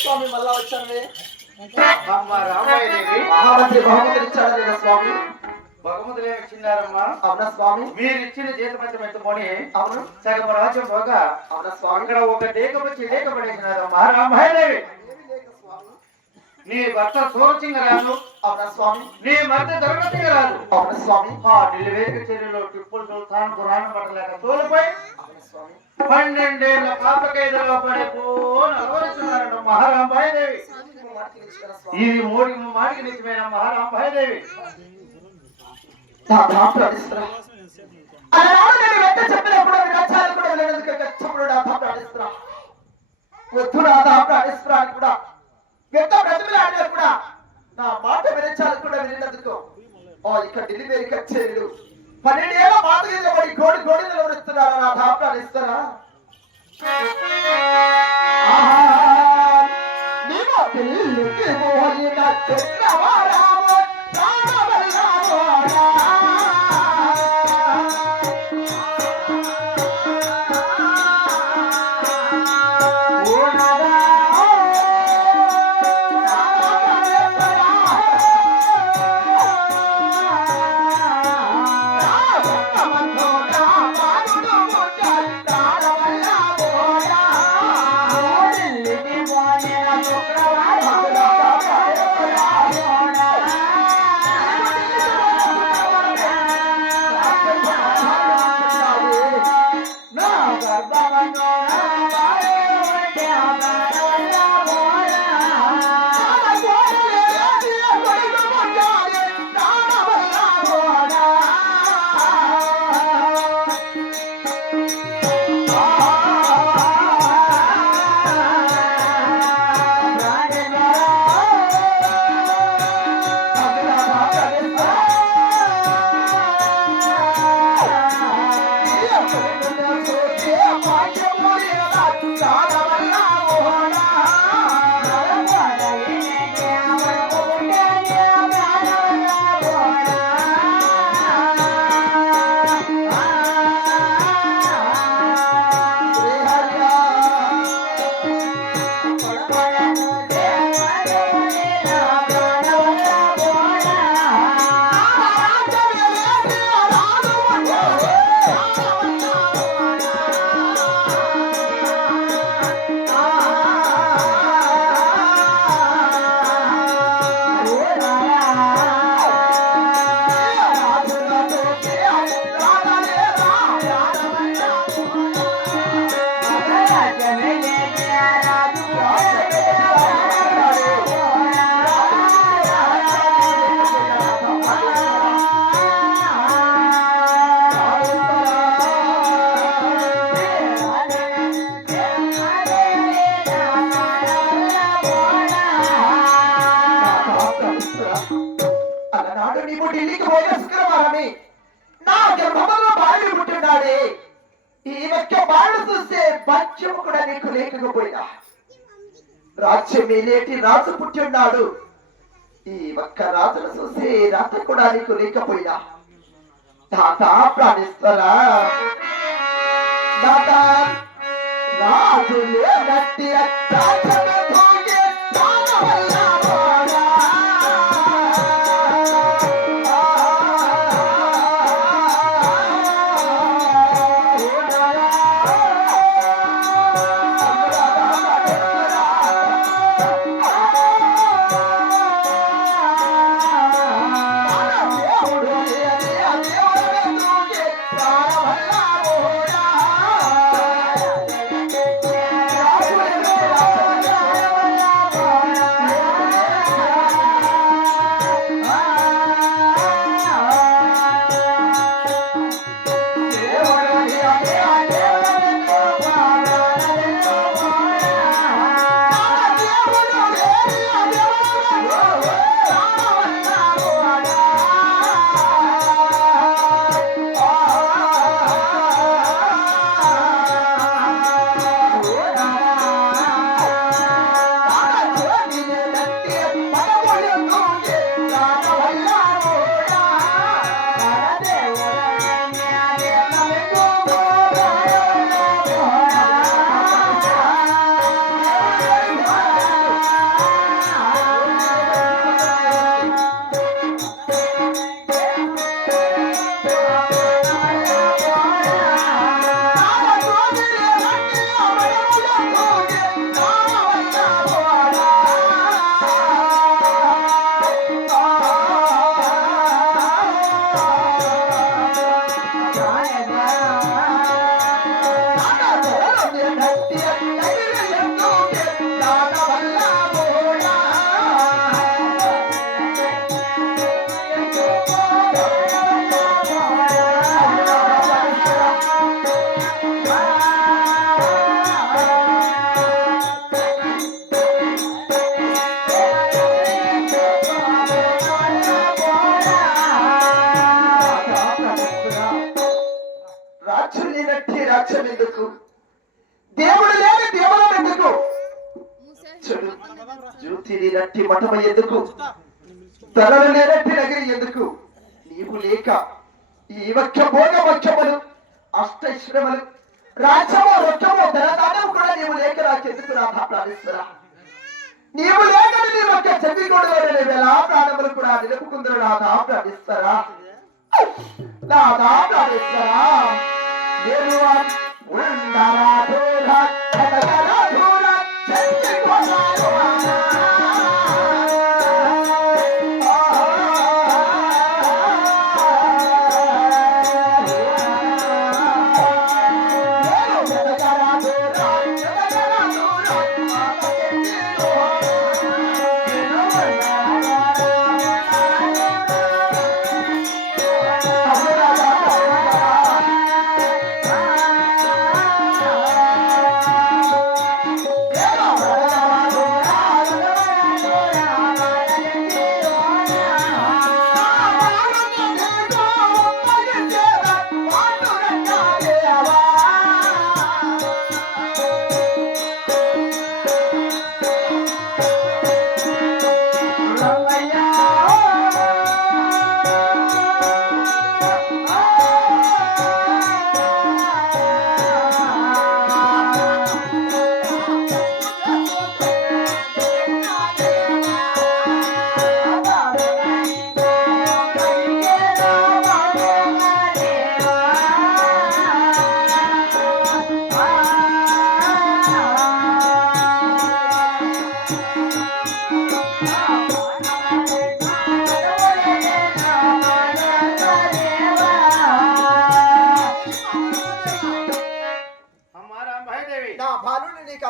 స్వామి మళ్ళా వచ్చాను. మహామంత్రి బహుమతులు ఇచ్చాడు స్వామి. బహుమతులు ఏమి ఇచ్చినారమ్మా? అవునా స్వామి. మీరు ఇచ్చిన జీతపత్రం ఎత్తుకొని అవును సగం రాజ్యం పోగా అవునా స్వామి. ఇక్కడ ఒక లేఖపచ్చి లేఖ పడేసినారమ్మా రామాయణదేవి. నీ భర్త సూరసింగ రాదు. అవునా స్వామి. నీ మధ్య ధర్మసింగ రాదు. అవునా స్వామి. ఆ ఢిల్లీవేదిక చర్యలో టిప్పులు సుల్తాన్ పురాణం పట్టలేక తోలిపోయి 12 ఏళ్ల పాప ఖైదులో పడిపోని అలవరిస్తున్నారన్న మహారామాయణదేవి. ఇది మూడి మాటికి నిజమైన మహారామాయణదేవి. చెప్పినప్పుడు కూడా వద్దు రాధా ప్రాణిస్తున్నా కూడా ఎంత బ్రతిమలాడినా కూడా నా మాట వినచాలి కూడా వినందుకు ఇక్కడ డెలివరీ కచ్చేరుడు 12 ఏళ్ల మాట మీద పడి కోడి నిలవరిస్తున్నారా నా ప్రాణిస్తారా? అలనాడు నీవు ఢిల్లీకి పోయేసుకురవాలని నా గర్భంలో బాలుడు పుట్టినాడే. ఈ ఒక్క బాలుడు చూస్తే బాధ్యము కూడా నీకు లేకపోయినా రాజ్యం లేటి రాజు పుట్టిన్నాడు. ఈ ఒక్క రాజును చూసి రాత కూడా నీకు లేకపోయినా తాత ప్రాణిస్తారా? తాత రాజులే నట్టి రాక్షులు లేనట్టి రాక్షం ఎందుకు, దేవుడు లేని దేవులం ఎందుకు, చూడు జ్యోతి లేనట్టి మఠం ఎందుకు, ధనలు లేనట్టి నగరి ఎందుకు, నీవు లేక ఈ వక్య భోగ వక్యములు అష్టైశ్వరములు రాజ్యము రొక్కము ధనదానం కూడా నీవు లేక నాకెందుకు రాధా ప్రాణేశ్వర, నీవు లేకని నీ యొక్క చెవిగొడలోని వేళ ప్రాణములు కూడా నిలుపుకుందరు రాధా ప్రాణేశ్వర, రాధా ప్రాణేశ్వర. నేను ఉండరాధూరా జగరాధూరా చెట్టి కొనాలువా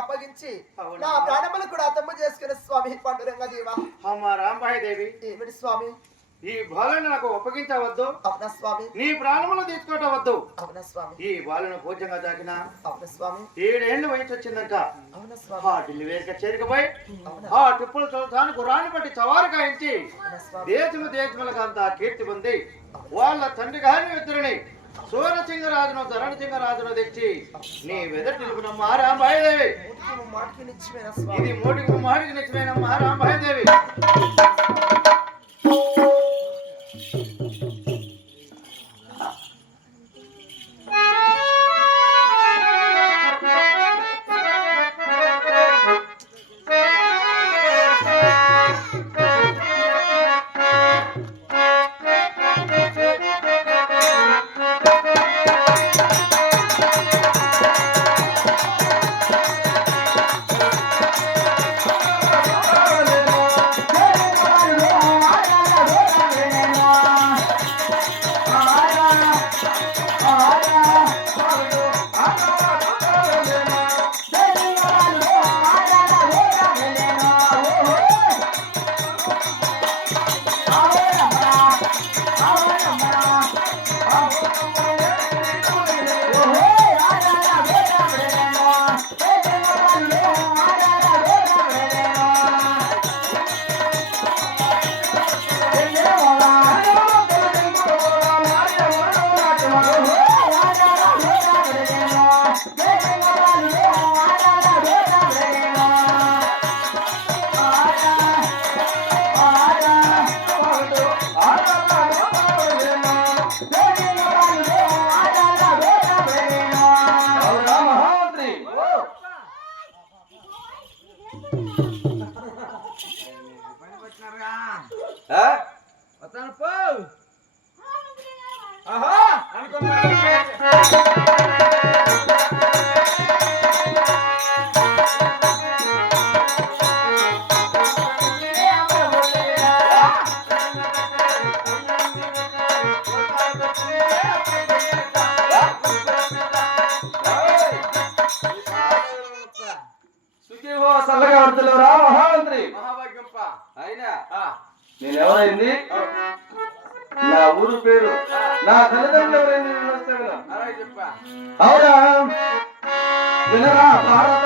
అప్పగించి నా ప్రాణములు కూడా అతమ్మ చేసుకున్న స్వామి పండురంగ దేవా. అమ్మా రాంబాయి దేవి, ఏమిటి స్వామి ఈ బాలను నాకు ఒప్పగించవద్దు, అవునా స్వామి, నీ ప్రాణములు తీసుకోవద్దు, అవునా స్వామి, ఈ బాలను పూజ్యంగా తాకిన అవునా స్వామి, 7 ఏళ్ళు వయసు వచ్చిందాక అవునా స్వామి, ఆ ఢిల్లీ వేరుక చేరుకుపోయి ఆ టిప్పుల సుల్తాన్ గుర్రాన్ని బట్టి సవారు కాయించి దేశములకు అంతా కీర్తి పొంది వాళ్ళ తండ్రి గారిని ఇద్దరిని సూరసింగరాజును ధరణసింగరాజును తెచ్చి నీ వెదటి నిలుపునమ్మా రాంబాయిదేవి. ఇది మూటికి మాటికి నిత్యమేనమ్మా రాంబాయిదేవి. నేనెవరైంది, నా ఊరు పేరు, నా తల్లిదండ్రులు ఎవరైంది, అవునా వినరా భారత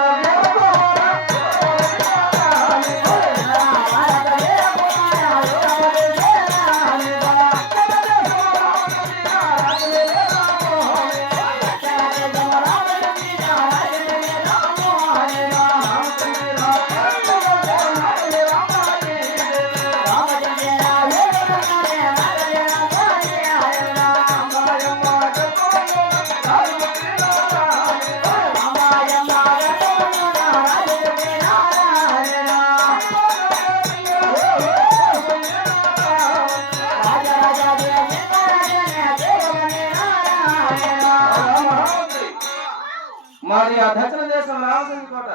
మాది ఆ దక్షిణ దేశం రామసింగి కోట.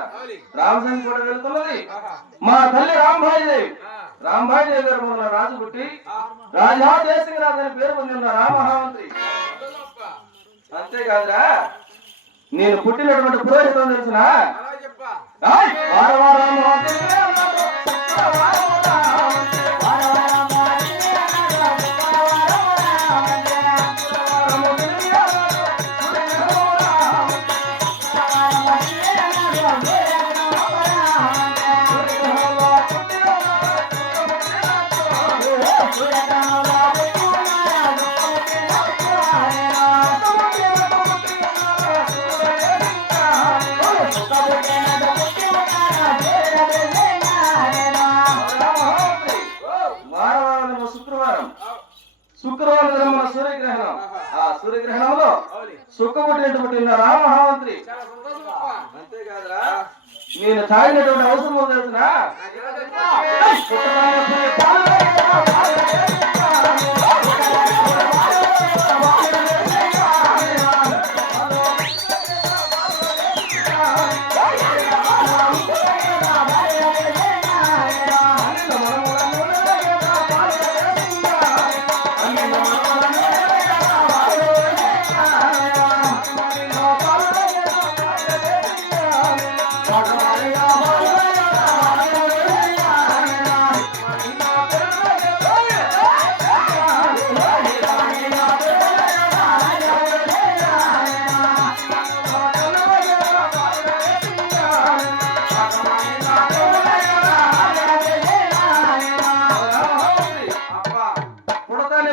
రామసింగి కోట వెళ్తున్నది మా తల్లి రాంబాయిదేవి. రాంబాయిదేవి గారు మొదల రాజు పుట్టి రాజా దేశంగా రాజని పేరు పొందిన రామహామంత్రి. అంతేకాదురా, నేను పుట్టినటువంటి పురోహితం తెలిసిన శుక్రవారం మన సూర్యగ్రహణం. ఆ సూర్యగ్రహణంలో సుఖపుట్టినటువంటి రామహామంత్రి. అంతేకాదురా, నేను తాగినటువంటి అవసరం తెలిసిన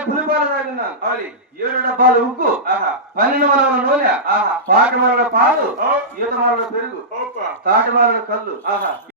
పులిపాలు 7 డబ్బాలు ఉక్కు, 12 మనల నూనె, పాకమరల పాలు, ఈత మరల పెరుగు, తాటి మరల కళ్ళు,